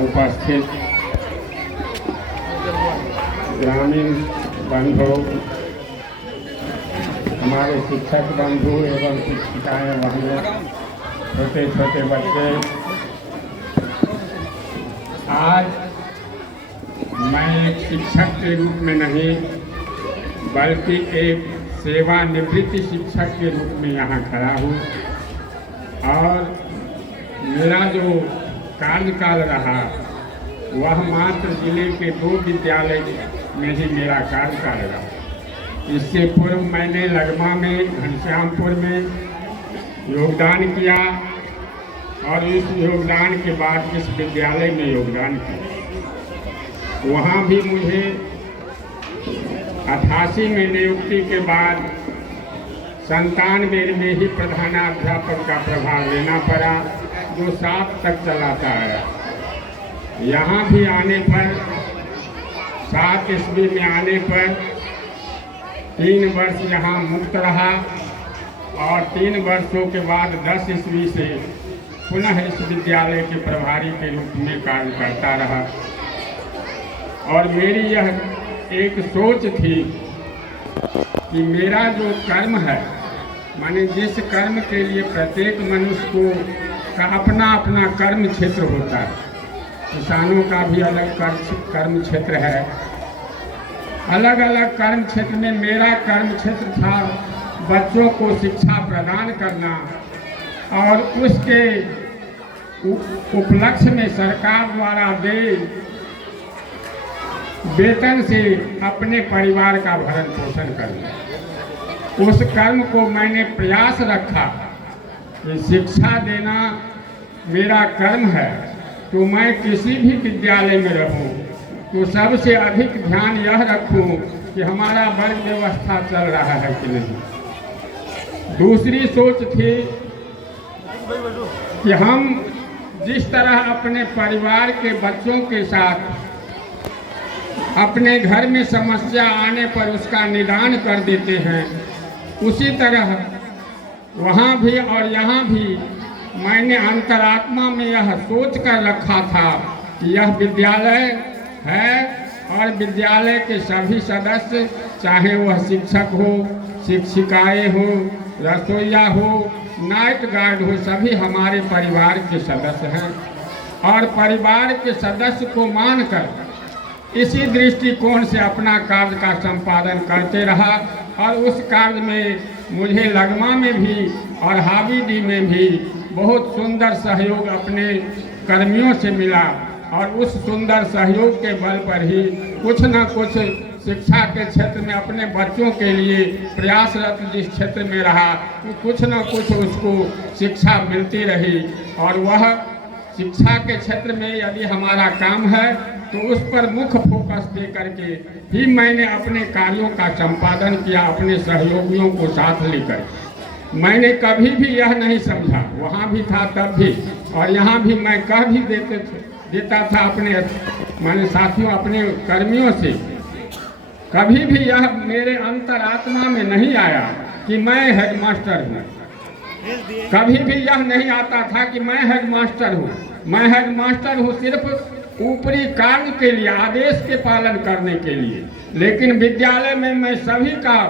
उपस्थित ग्रामीण बंधु, हमारे शिक्षक बंधु एवं शिक्षिकाएँ बहनों, छोटे छोटे बच्चे, आज मैं एक शिक्षक के रूप में नहीं बल्कि एक सेवानिवृत्त शिक्षक के रूप में यहाँ खड़ा हूँ और मेरा जो कार्यकाल रहा वह मात्र जिले के 2 विद्यालय में ही मेरा कार्यकाल रहा। इससे पूर्व मैंने लगमा में, घनश्यामपुर में योगदान किया और इस योगदान के बाद इस विद्यालय में योगदान किया। वहाँ भी मुझे 88 में नियुक्ति के बाद 97 में ही प्रधानाध्यापक का प्रभार लेना पड़ा, जो 7 तक चलाता है। यहाँ भी आने पर 7 ईस्वी में आने पर 3 वर्ष यहाँ मुक्त रहा और 3 वर्षों के बाद 10 ईस्वी से पुनः इस विद्यालय के प्रभारी के रूप में कार्य करता रहा। और मेरी यह एक सोच थी कि मेरा जो कर्म है, माने जिस कर्म के लिए प्रत्येक मनुष्य को का अपना अपना कर्म क्षेत्र होता है, किसानों का भी अलग कर्म क्षेत्र है, अलग अलग कर्म क्षेत्र में मेरा कर्म क्षेत्र था बच्चों को शिक्षा प्रदान करना और उसके उपलक्ष्य में सरकार द्वारा दे वेतन से अपने परिवार का भरण पोषण करना। उस कर्म को मैंने प्रयास रखा कि शिक्षा देना मेरा कर्म है, तो मैं किसी भी विद्यालय में रहूं तो सबसे अधिक ध्यान यह रखूं कि हमारा वर्ग व्यवस्था चल रहा है कि नहीं। दूसरी सोच थी कि हम जिस तरह अपने परिवार के बच्चों के साथ अपने घर में समस्या आने पर उसका निदान कर देते हैं, उसी तरह वहाँ भी और यहाँ भी मैंने अंतरात्मा में यह सोच कर रखा था कि यह विद्यालय है और विद्यालय के सभी सदस्य, चाहे वह शिक्षक हो, शिक्षिकाएं हो, रसोइया हो, नाइट गार्ड हो, सभी हमारे परिवार के सदस्य हैं। और परिवार के सदस्य को मानकर इसी दृष्टिकोण से अपना कार्य का संपादन करते रहा और उस कार्य में मुझे लगमा में भी और हावीडी में भी बहुत सुंदर सहयोग अपने कर्मियों से मिला और उस सुंदर सहयोग के बल पर ही कुछ न कुछ शिक्षा के क्षेत्र में अपने बच्चों के लिए प्रयासरत जिस क्षेत्र में रहा, तो कुछ न कुछ उसको शिक्षा मिलती रही। और वह शिक्षा के क्षेत्र में यदि हमारा काम है तो उस पर मुख्य फोकस दे करके ही मैंने अपने कार्यों का संपादन किया, अपने सहयोगियों को साथ लेकर। मैंने कभी भी यह नहीं समझा, वहाँ भी था तब भी और यहाँ भी मैं कह भी देता था अपने माने साथियों, अपने कर्मियों से, कभी भी यह मेरे अंतरात्मा में नहीं आया कि मैं हेडमास्टर हूँ। कभी भी यह नहीं आता था कि मैं हेडमास्टर हूँ। मैं हेडमास्टर हूँ सिर्फ ऊपरी कार्य के लिए, आदेश के पालन करने के लिए। लेकिन विद्यालय में मैं सभी का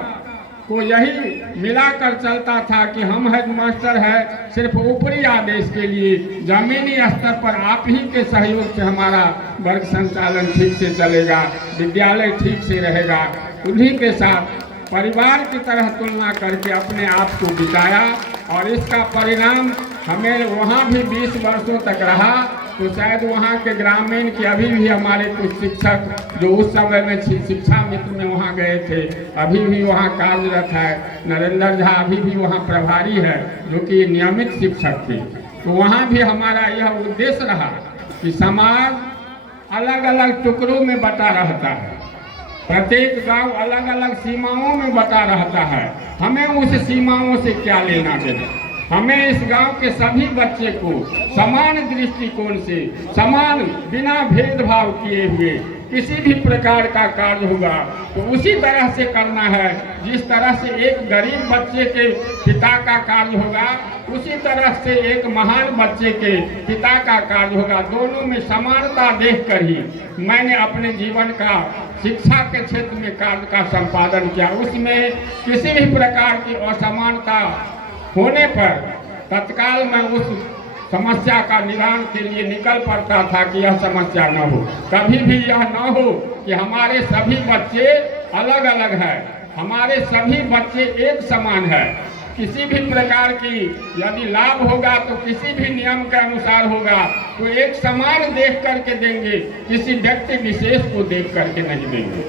को यही मिलाकर चलता था कि हम हेडमास्टर है सिर्फ ऊपरी आदेश के लिए, जमीनी स्तर पर आप ही के सहयोग से हमारा वर्ग संचालन ठीक से चलेगा, विद्यालय ठीक से रहेगा। उन्हीं के साथ परिवार की तरह तुलना करके अपने आप को बिताया और इसका परिणाम हमें वहाँ भी 20 वर्षों तक रहा। तो शायद वहाँ के ग्रामीण के अभी भी हमारे कुछ शिक्षक जो उस समय में शिक्षा मित्र में वहाँ गए थे, अभी भी वहाँ कार्यरत है। नरेंद्र झा अभी भी वहाँ प्रभारी है, जो कि नियमित शिक्षक थे। तो वहाँ भी हमारा यह उद्देश्य रहा कि समाज अलग अलग टुकड़ों में बटा रहता है, प्रत्येक गांव अलग अलग सीमाओं में बटा रहता है। हमें उस सीमाओं से क्या लेना देना, हमें इस गांव के सभी बच्चे को समान दृष्टिकोण से, समान बिना भेदभाव किए हुए किसी भी प्रकार का कार्य होगा तो उसी तरह से करना है। जिस तरह से एक गरीब बच्चे के पिता का कार्य होगा उसी तरह से एक महान बच्चे के पिता का कार्य होगा। दोनों में समानता देखकर ही मैंने अपने जीवन का शिक्षा के क्षेत्र में कार्य का संपादन किया। उसमें किसी भी प्रकार की असमानता होने पर तत्काल मैं उस समस्या का निदान के लिए निकल पड़ता था कि यह समस्या न हो। कभी भी यह न हो कि हमारे सभी बच्चे अलग अलग हैं, हमारे सभी बच्चे एक समान है। किसी भी प्रकार की यदि लाभ होगा तो किसी भी नियम के अनुसार होगा तो एक समान देख करके देंगे, किसी व्यक्ति विशेष को देख करके नहीं देंगे।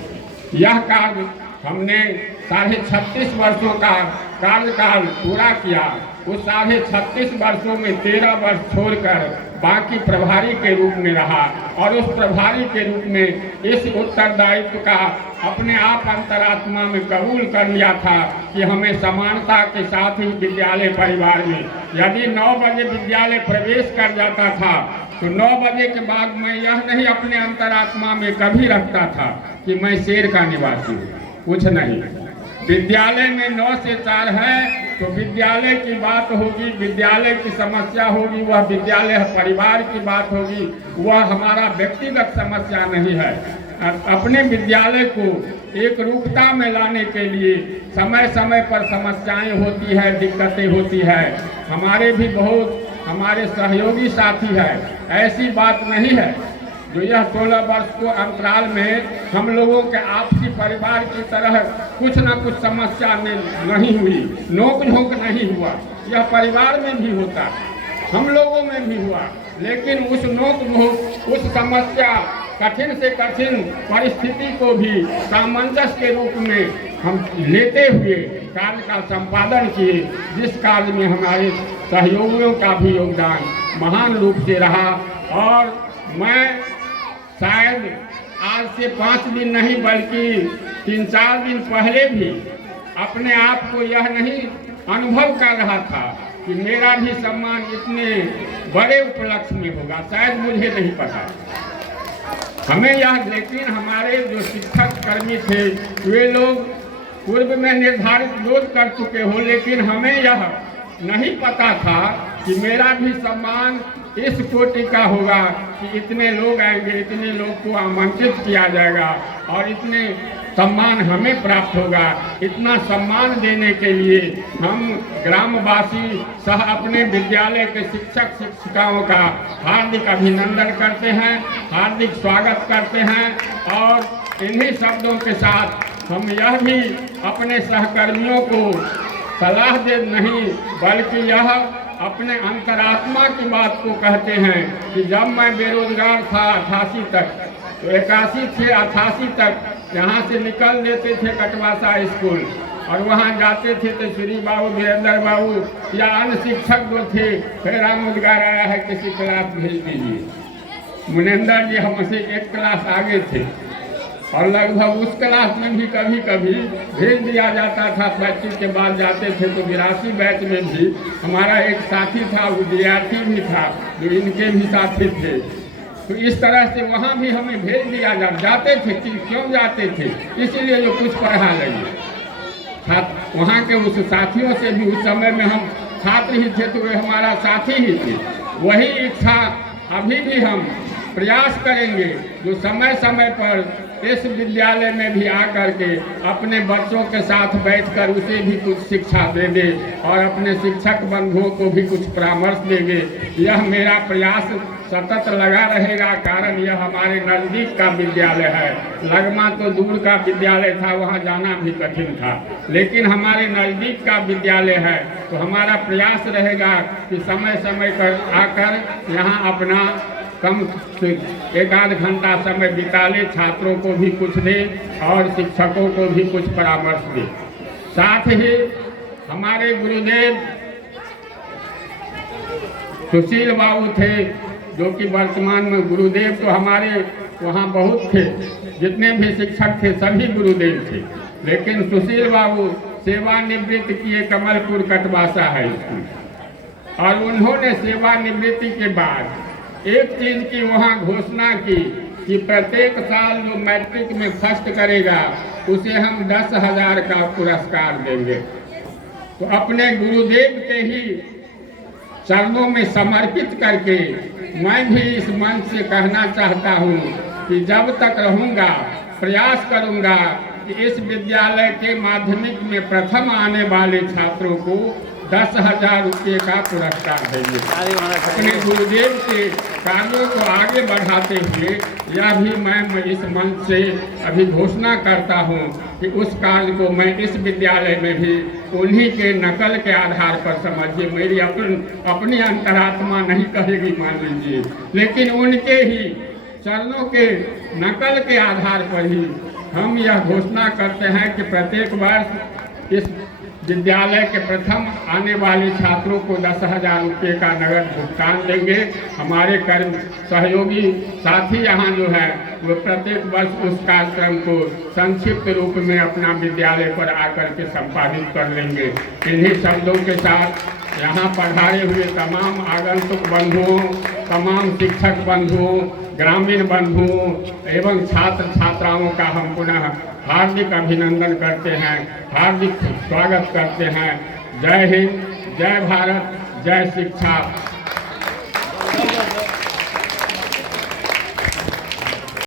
यह कार्य हमने 36.5 वर्षों का कार्यकाल पूरा किया। उस 36.5 वर्षों में 13 वर्ष छोड़कर बाकी प्रभारी के रूप में रहा और उस प्रभारी के रूप में इस उत्तरदायित्व का अपने आप अंतरात्मा में कबूल कर लिया था कि हमें समानता के साथ ही विद्यालय परिवार में यदि 9 बजे विद्यालय प्रवेश कर जाता था तो 9 बजे के बाद मैं यह नहीं अपने अंतरात्मा में कभी रखता था कि मैं शेर का निवासी हूँ, कुछ नहीं। विद्यालय में 9 से 4 है तो विद्यालय की बात होगी, विद्यालय की समस्या होगी, वह विद्यालय परिवार की बात होगी, वह हमारा व्यक्तिगत समस्या नहीं है। अपने विद्यालय को एक रूपता में लाने के लिए समय समय पर समस्याएं होती है, दिक्कतें होती है। हमारे भी बहुत हमारे सहयोगी साथी है, ऐसी बात नहीं है जो यह 16 वर्ष को अंतराल में हम लोगों के आपसी परिवार की तरह कुछ न कुछ समस्या में नहीं हुई, नोक झोंक नहीं हुआ। यह परिवार में भी होता, हम लोगों में भी हुआ, लेकिन उस नोक झोंक, उस समस्या, कठिन से कठिन परिस्थिति को भी सामंजस्य के रूप में हम लेते हुए कार्य का संपादन किए, जिस कार्य में हमारे सहयोगियों का भी योगदान महान रूप से रहा। और मैं शायद आज से 5 दिन नहीं बल्कि 3-4 दिन पहले भी अपने आप को यह नहीं अनुभव कर रहा था कि मेरा भी सम्मान इतने बड़े उपलक्ष्य में होगा, शायद मुझे नहीं पता। हमें यह, लेकिन हमारे जो शिक्षक कर्मी थे वे लोग पूर्व में निर्धारित लोड कर चुके हो, लेकिन हमें यह नहीं पता था कि मेरा भी सम्मान इस कोटि का होगा कि इतने लोग आएंगे, इतने लोग को आमंत्रित किया जाएगा और इतने सम्मान हमें प्राप्त होगा। इतना सम्मान देने के लिए हम ग्रामवासी सह अपने विद्यालय के शिक्षक शिक्षिकाओं का हार्दिक अभिनंदन करते हैं, हार्दिक स्वागत करते हैं। और इन्हीं शब्दों के साथ हम यह भी अपने सहकर्मियों को सलाह दे नहीं बल्कि यह अपने अंतरात्मा की बात को कहते हैं कि जब मैं बेरोजगार था 88 तक, तो 81 से 88 तक यहाँ से निकल देते थे कटवासा स्कूल और वहाँ जाते थे तो श्री बाबू, वीरेंद्र बाबू या अन्य शिक्षक जो थे, फिर रोजगार आया है किसी क्लास भेज दीजिए। मुनेंद्र जी हमसे एक क्लास आगे थे और लगभग उस क्लास में भी कभी कभी भेज दिया जाता था। 25 के बाद जाते थे तो 82 बैच में भी हमारा एक साथी था, वो विद्यार्थी भी था जो इनके भी साथी थे। तो इस तरह से वहाँ भी हमें भेज दिया जाते थे। कि क्यों जाते थे? इसीलिए जो कुछ पढ़ा लगे। वहाँ के उस साथियों से भी उस समय में हम छात्र ही थे तो वे हमारा साथी ही थे। वही इच्छा अभी भी हम प्रयास करेंगे जो समय समय पर इस विद्यालय में भी आकर के अपने बच्चों के साथ बैठकर उसे भी कुछ शिक्षा दे दे और अपने शिक्षक बंधुओं को भी कुछ परामर्श देंगे। यह मेरा प्रयास सतत लगा रहेगा, कारण यह हमारे नज़दीक का विद्यालय है। लगमा तो दूर का विद्यालय था, वहाँ जाना भी कठिन था, लेकिन हमारे नज़दीक का विद्यालय है तो हमारा प्रयास रहेगा कि समय समय पर आकर यहाँ अपना कम से 1-8 घंटा समय बिता ले, छात्रों को भी कुछ दे और शिक्षकों को भी कुछ परामर्श दे। साथ ही हमारे गुरुदेव सुशील बाबू थे जो कि वर्तमान में गुरुदेव तो हमारे वहाँ बहुत थे, जितने भी शिक्षक थे सभी गुरुदेव थे, लेकिन सुशील बाबू सेवानिवृत्त किए कमलपुर कटवासा है स्कूल। और उन्होंने सेवानिवृत्ति के बाद एक चीज की वहाँ घोषणा की कि प्रत्येक साल जो मैट्रिक में फर्स्ट करेगा उसे हम 10,000 का पुरस्कार देंगे। तो अपने गुरुदेव के ही चरणों में समर्पित करके मैं भी इस मंच से कहना चाहता हूँ कि जब तक रहूँगा प्रयास करूँगा कि इस विद्यालय के माध्यमिक में प्रथम आने वाले छात्रों को 10,000 रुपये का पुरस्कार देंगे। अपने गुरुदेव के कार्यों को आगे बढ़ाते हुए यह भी मैं इस मंच से अभी घोषणा करता हूं कि उस कार्य को मैं इस विद्यालय में भी उन्हीं के नकल के आधार पर, समझिए मेरी अपनी अंतरात्मा नहीं कहेगी मान लीजिए, लेकिन उनके ही चरणों के नकल के आधार पर ही हम यह घोषणा करते हैं कि प्रत्येक वर्ष इस विद्यालय के प्रथम आने वाले छात्रों को 10,000 रुपये का नगद भुगतान देंगे। हमारे कर्म सहयोगी साथी यहाँ जो है वो प्रत्येक वर्ष उस कार्यक्रम को संक्षिप्त रूप में अपना विद्यालय पर आकर के संपादित कर लेंगे। इन्हीं शब्दों के साथ यहाँ पधारे हुए तमाम आगंतुक बंधुओं, तमाम शिक्षक बंधुओं, ग्रामीण बंधुओं एवं छात्र छात्राओं का हम पुनः हार्दिक अभिनंदन करते हैं, हार्दिक स्वागत करते हैं। जय हिंद, जय भारत, जय शिक्षा।